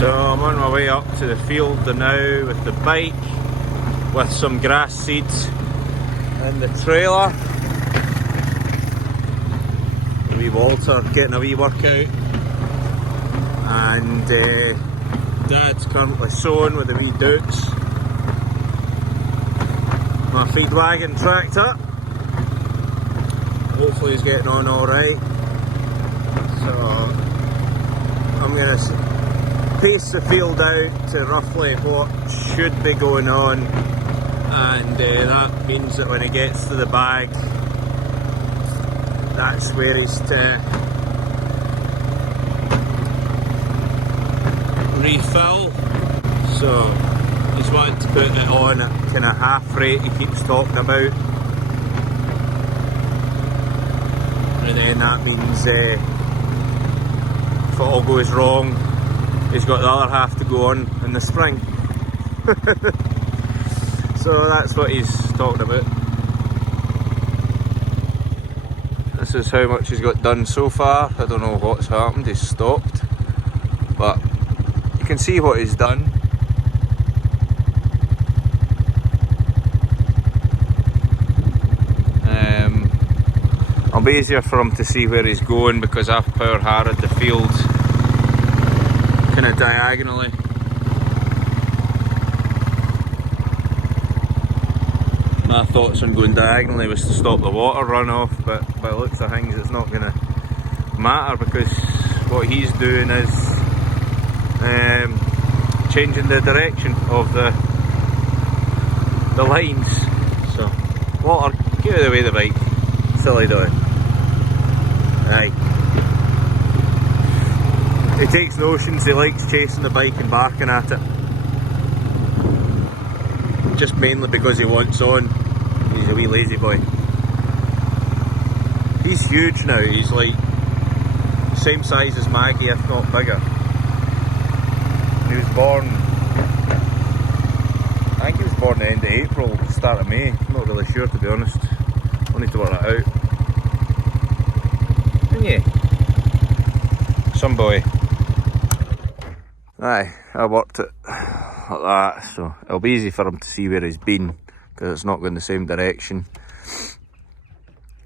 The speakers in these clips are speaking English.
So I'm on my way up to the field now with the bike, with some grass seeds in the trailer. The wee Walter getting a wee workout, and Dad's currently sowing with the wee dukes. My feed wagon tractor, hopefully he's getting on alright. So I'm going to pace the field out to roughly what should be going on, and that means that when he gets to the bag, that's where he's to refill. So he's wanting to put it on at kind of half rate he keeps talking about, and then that means if it all goes wrong, he's got the other half to go on in the spring. So that's what he's talking about. This is how much he's got done so far. I don't know what's happened, he's stopped, but you can see what he's done. It'll be easier for him to see where he's going because I've power harrowed the field kind of diagonally. My thoughts on going diagonally was to stop the water runoff, but by the looks of things it's not going to matter because what he's doing is changing the direction of the lines. So, Walter, get out of the way of the bike, silly dog. Aye. He takes notions, he likes chasing the bike and barking at it. Just mainly because he wants on. He's a wee lazy boy. He's huge now, he's like same size as Maggie, if not bigger. He was born, I think he was born the end of April, start of May. I'm not really sure, to be honest. I'll need to work that out. And yeah, some boy. Aye, I worked it like that, so it'll be easy for him to see where he's been because it's not going the same direction,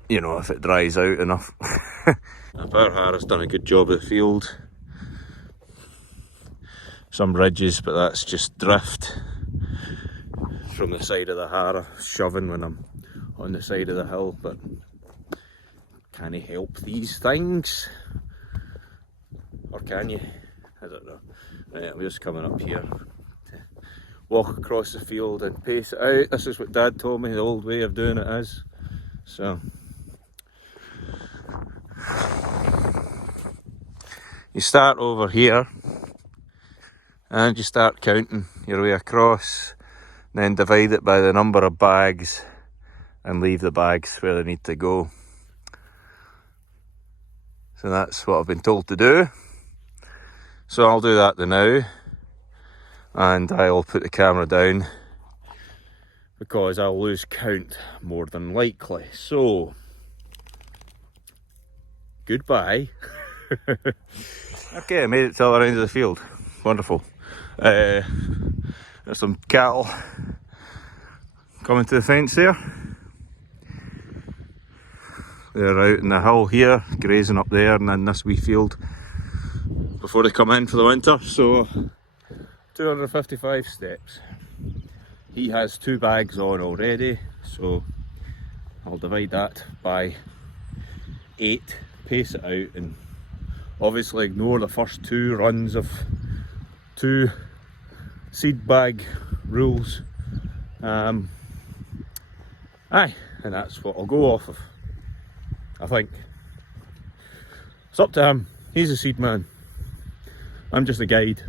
you know, if it dries out enough. The power harrow's done a good job of the field. Some ridges, but that's just drift from the side of the harrow, shoving when I'm on the side of the hill, but can he help these things? Or can you? I don't know. Right, I'm just coming up here to walk across the field and pace it out. This is what Dad told me the old way of doing it is. So you start over here and you start counting your way across, then divide it by the number of bags and leave the bags where they need to go. So that's what I've been told to do. So I'll do that now, and I'll put the camera down because I'll lose count more than likely. So, goodbye. Okay, I made it to the other end of the field. Wonderful. There's some cattle coming to the fence there. They're out in the hill here, grazing up there, and then this wee field before they come in for the winter. So 255 steps. He has 2 bags on already, so I'll divide that by 8, pace it out, and obviously ignore the first 2 runs of 2 seed bag rules. Aye, and that's what I'll go off of, I think. It's up to him, he's a seed man. I'm just a guide.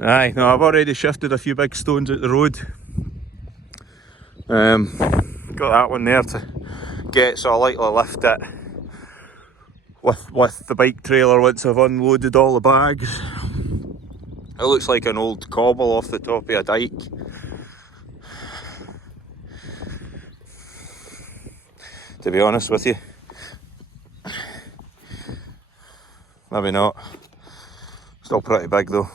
Aye, no, I've already shifted a few big stones out the road. Got that one there to get, so I'll likely lift it with the bike trailer once I've unloaded all the bags. It looks like an old cobble off the top of a dike. To be honest with you. maybe not. Still pretty big though.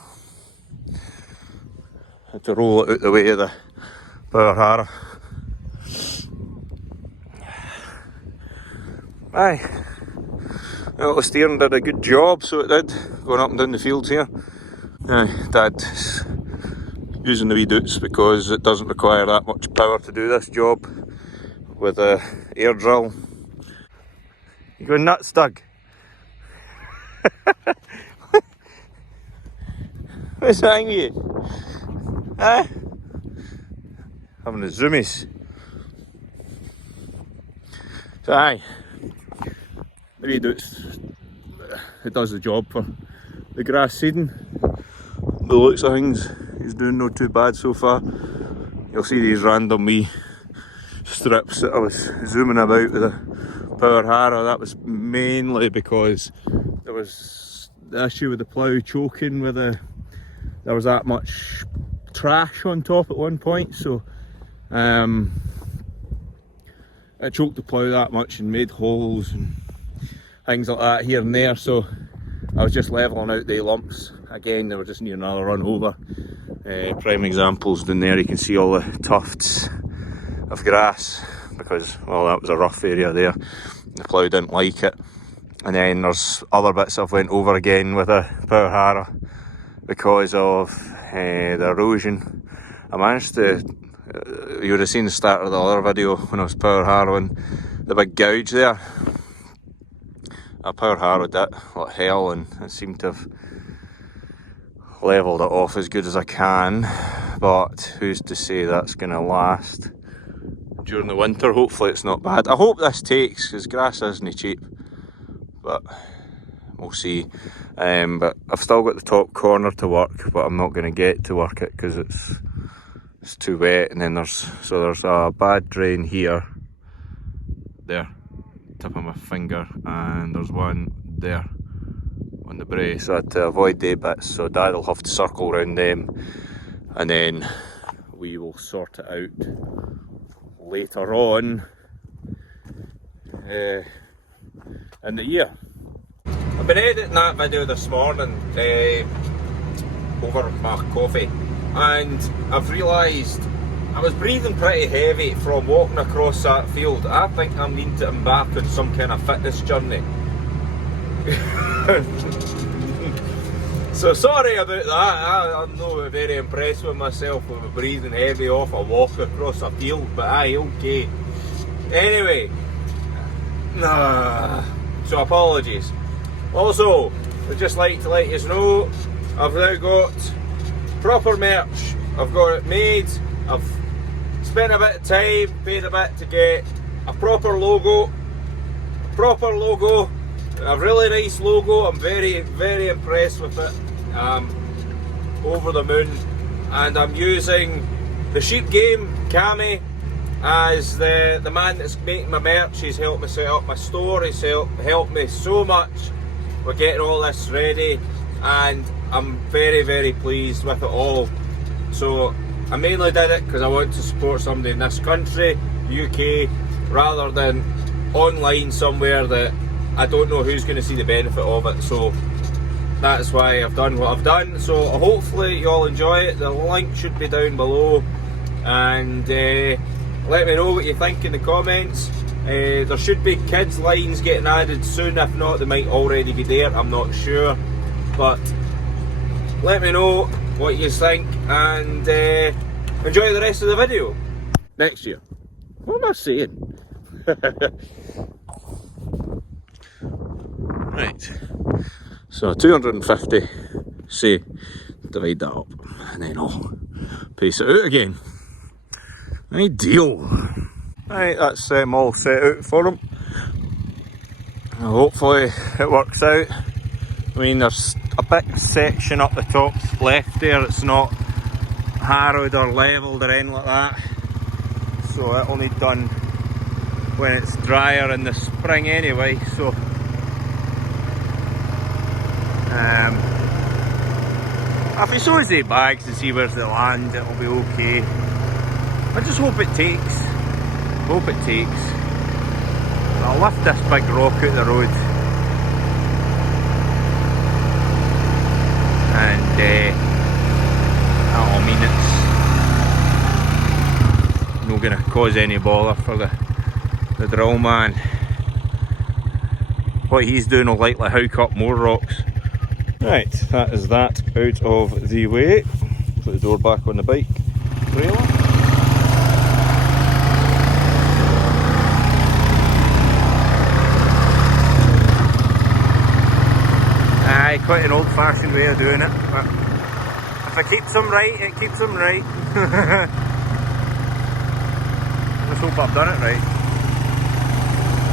Had to roll it out the way of the power harrow. Aye. Well, the steering did a good job, so it did, going up and down the fields here. Aye, Dad's using the wee doots because it doesn't require that much power to do this job with a air drill. You going nuts, Doug? What's wrong with you? Huh? Having the zoomies. So aye, the wee doots, it does the job for the grass seeding. The looks of things, he's doing not too bad so far. You'll see these random wee strips that I was zooming about with the power harrow. That was mainly because there was the issue with the plough choking with there was that much trash on top at one point, so it choked the plough that much and made holes and things like that here and there, so I was just levelling out the lumps. Again, they were just near another run over. Prime examples down there, you can see all the tufts of grass because, well, that was a rough area there. The plough didn't like it. And then there's other bits I've went over again with a power harrow because of the erosion. I managed to, you would have seen the start of the other video when I was power harrowing the big gouge there. I power harrowed it like hell and I seem to have levelled it off as good as I can, but who's to say that's going to last during the winter. Hopefully it's not bad. I hope this takes, because grass isn't cheap, but we'll see. But I've still got the top corner to work, but I'm not going to get to work it because it's too wet. And then there's a bad drain here, there, tip of my finger, and there's one there on the brae, so I had to avoid the bits, so Dad will have to circle around them and then we will sort it out later on in the year. I've been editing that video this morning over my coffee, and I've realised I was breathing pretty heavy from walking across that field. I think I need to embark on some kind of fitness journey. So sorry about that. I'm not very impressed with myself with breathing heavy off a walk across a field, but aye, okay. Anyway, so apologies. Also, I'd just like to let you know I've now got proper merch. I've got it made. I've spent a bit of time, paid a bit to get a proper logo. A really nice logo. I'm very, very impressed with it. Over the moon. And I'm using the Sheep Game Cammy as the man that's making my merch. He's helped me set up my store. He's helped me so much with getting all this ready, and I'm very, very pleased with it all. So I mainly did it because I want to support somebody in this country, UK, rather than online somewhere that I don't know who's going to see the benefit of it. So that's why I've done what I've done. So hopefully you all enjoy it. The link should be down below, and let me know what you think in the comments. There should be kids lines getting added soon. If not, they might already be there, I'm not sure, but let me know what you think, and enjoy the rest of the video. Next year. What am I saying? Right, so 250, say, divide that up, and then I'll pace it out again. Ideal. Right, that's them all set out for them. Hopefully it works out. I mean, there's a big section up the top left there that's not harrowed or levelled or anything like that, so that'll need done when it's drier in the spring anyway. So if he shows the bags to see where's the land, it'll be okay. I just hope it takes. I'll lift this big rock out the road. cause any bother for the drill man. What he's doing will likely hook up more rocks. Right, that is that out of the way. Put the door back on the bike trailer. Aye, quite an old-fashioned way of doing it, but if it keeps them right, it keeps them right. Let's hope I've done it right.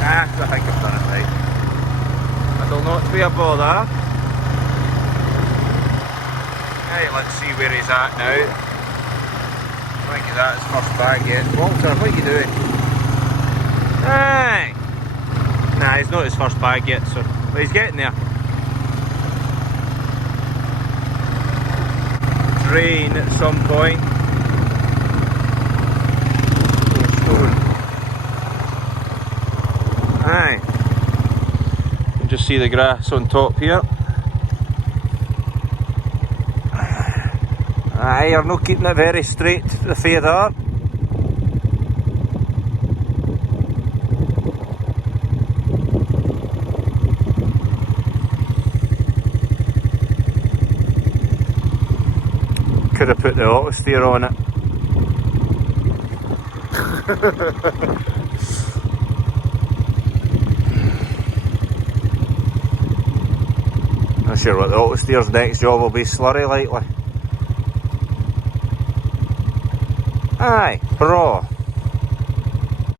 I think I've done it right. It'll not be a bother. Right, let's see where he's at now. I think he's at his first bag yet. Walter, what are you doing? Aye! Nah, he's not his first bag yet, so but he's getting there. Rain at some point. Aye. You can just see the grass on top here. Aye, you're not keeping it very straight, the feather. Could have put the auto steer on it. Not sure what the auto steer's next job will be, slurry likely. Aye, bra.